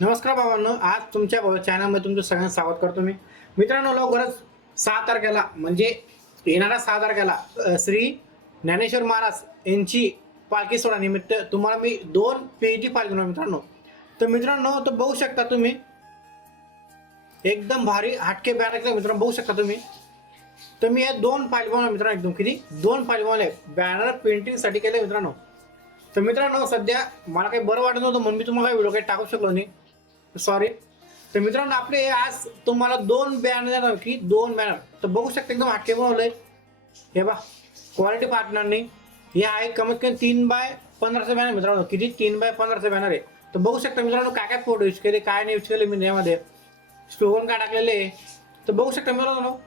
नमस्कार बाबांनो, आज तुमच्या चॅनलमध्ये तुमचं सगळ्यांचं स्वागत करतो मी. मित्रांनो, लवकरच 6 तारखेला म्हणजे येणाऱ्या 6 तारखेला श्री ज्ञानेश्वर महाराज यांची पालखी सोहळा निमित्त तुम्हाला मी 2 पेटी पालखी देणार मित्रांनो. तर मित्रांनो, तो बघू शकता तुम्ही एकदम भारी हटके बॅनर मित्रांनो बघू शकता तुम्ही. तर मी हे 2 फाईल बनवले मित्रांनो, एकदम किती 2 फाईल बनवले बॅनर पेंटिंग साठी केले मित्रांनो. तर मित्रांनो, सध्या मला काही बरं वाटत नव्हतं म्हणून मी तुम्हाला व्हिडिओ काही टाकू शकलो नाही, सॉरी. तर मित्रांनो, आपले आज तुम्हाला 2 बॅनर देणार की 2 बॅनर. तर बघू शकता एकदम हटके बनवलंय. हे बा क्वालिटी पार्टनर नाही. हे आहे कमीत कमी 3x15चं बॅनर मित्रांनो. किती 3x15चं बॅनर आहे. तर बघू शकता मित्रांनो, काय काय फोटो यूज केले, काय नाही यूज केले मी यामध्ये, स्लोगन काय टाकलेले आहे. तर बघू शकता मित्रांनो,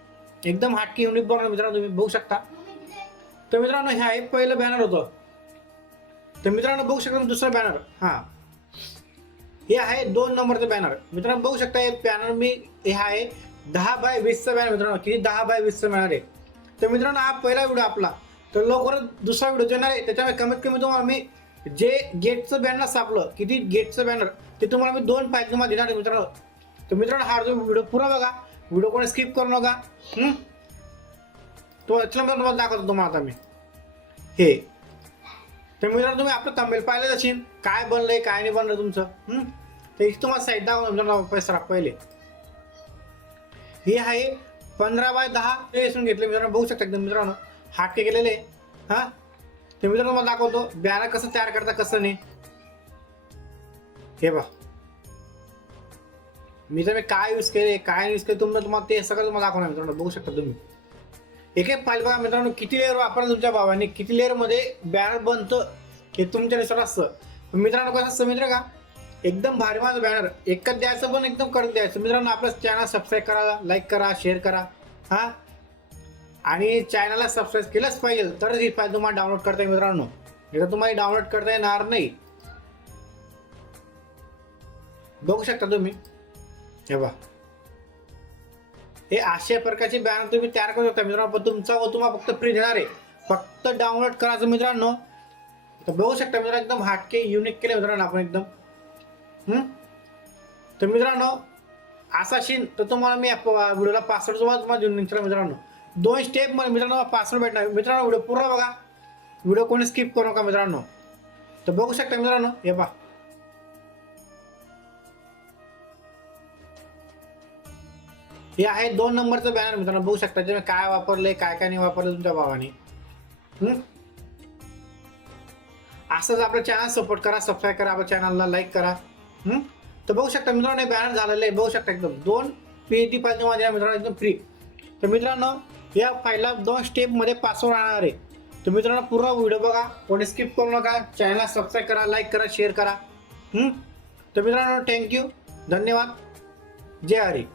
एकदम हटके युनिक बनवलं मित्रांनो, तुम्ही बघू शकता. तर मित्रांनो, हे आहे पहिलं बॅनर होतं. तर मित्रांनो बघू शकता दुसरं बॅनर, हा हे आहे 2 नंबरचं बॅनर मित्रांनो. बघू शकता हे बॅनर मी हे आहे 10x20चं बॅनर मित्रांनो. किती 10x20चं बॅनर आहे. तर मित्रांनो, हा पहिला व्हिडिओ आपला. तर लवकरच दुसरा व्हिडिओ येणार आहे. त्याच्यामुळे कमीत कमी तुम्हाला मी जे गेटचं बॅनर सापलं, किती गेटचं बॅनर, ते तुम्हाला मी 2 फाईल तुम्हाला देणार आहे मित्रांनो. तर मित्रांनो, हा व्हिडिओ पुरा बघा, व्हिडिओ कोणी स्किप करू नका. तो तुम्हाला दाखवतो तुम्हाला आता मी हे. तर मित्रांनो, तुम्ही आपलं थंबनेल पाहिलं असेल, काय बनलंय काय नाही बनलं तुमचं. तर तुम्हाला साईड दाखवतो पैसा पहिले. हे आहे 15x10 घेतले मित्रांनो. बघू शकता एकदम मित्रांनो, हाटके केलेले हा. तर मित्रांनो, मला दाखवतो बॅनर कसं तयार करता कसं नाही. हे बघा मी तर काय यूज केले काय यूज केले तुम्हाला ते सगळं तुम्हाला दाखवणार मित्रांनो. बघू शकता तुम्ही एक एक फाईल बघा मित्रांनो, किती लेअर वापरलं तुमच्या भावाने, किती लेअर मध्ये बॅनर बनतं हे तुमच्या नुसार असतं. मित्रांनो, कसं असतं मित्र का, एकदम भारी माझं बॅनर एकच द्यायचं पण एकदम करून द्यायचं मित्रांनो. आपलं चॅनल सबस्क्राईब करा, लाईक करा, शेअर करा हा. आणि चॅनलला सबस्क्राईब केलंच पाहिजे तरच ही फाईल तुम्हाला डाउनलोड करता येईल मित्रांनो. एकदा तुम्हाला डाउनलोड करता येणार नाही. बघू शकता तुम्ही हे बघा, हे अशा प्रकारचे बॅनर तुम्ही तयार करू शकता मित्रांनो. पण तुमचा व तुम्हाला फक्त फ्री देणार आहे, फक्त डाउनलोड करायचं मित्रांनो. तर बघू शकता मित्रांनो, एकदम हटके युनिक केले मित्रांनो आपण एकदम. तर मित्रांनो, असा सीन तर तुम्हाला मी व्हिडिओला पासवर्ड तुम्हाला देऊन मित्रांनो 2 स्टेप मध्ये मित्रांनो पासवर्ड भेटणार मित्रांनो. व्हिडिओ पूर्ण बघा, व्हिडिओ कोणी स्किप करू नका मित्रांनो. तर बघू शकता मित्रांनो, हे पहा हे आहे 2 नंबरचं बॅनर मित्रांनो. बघू शकता तुम्ही काय वापरलंय काय काय नाही वापरलं तुमच्या भावाने. असंच आपलं चॅनल सपोर्ट करा, सबस्क्राईब करा, आपल्या चॅनलला लाईक करा. तर बघू शकता मित्रांनो, बॅनर झालेलं आहे. बघू शकता एकदम 2 PNG फाईल तुम्हाला मित्रांनो एकदम फ्री. तर मित्रांनो, या फाईलला 2 स्टेपमध्ये पासवर्ड राहणार आहे. तर मित्रांनो, पूर्ण व्हिडिओ बघा, कोणी स्किप करू नका. चॅनलला सबस्क्राईब करा, लाईक करा, शेअर करा. तर मित्रांनो, थँक्यू, धन्यवाद, जय हरी.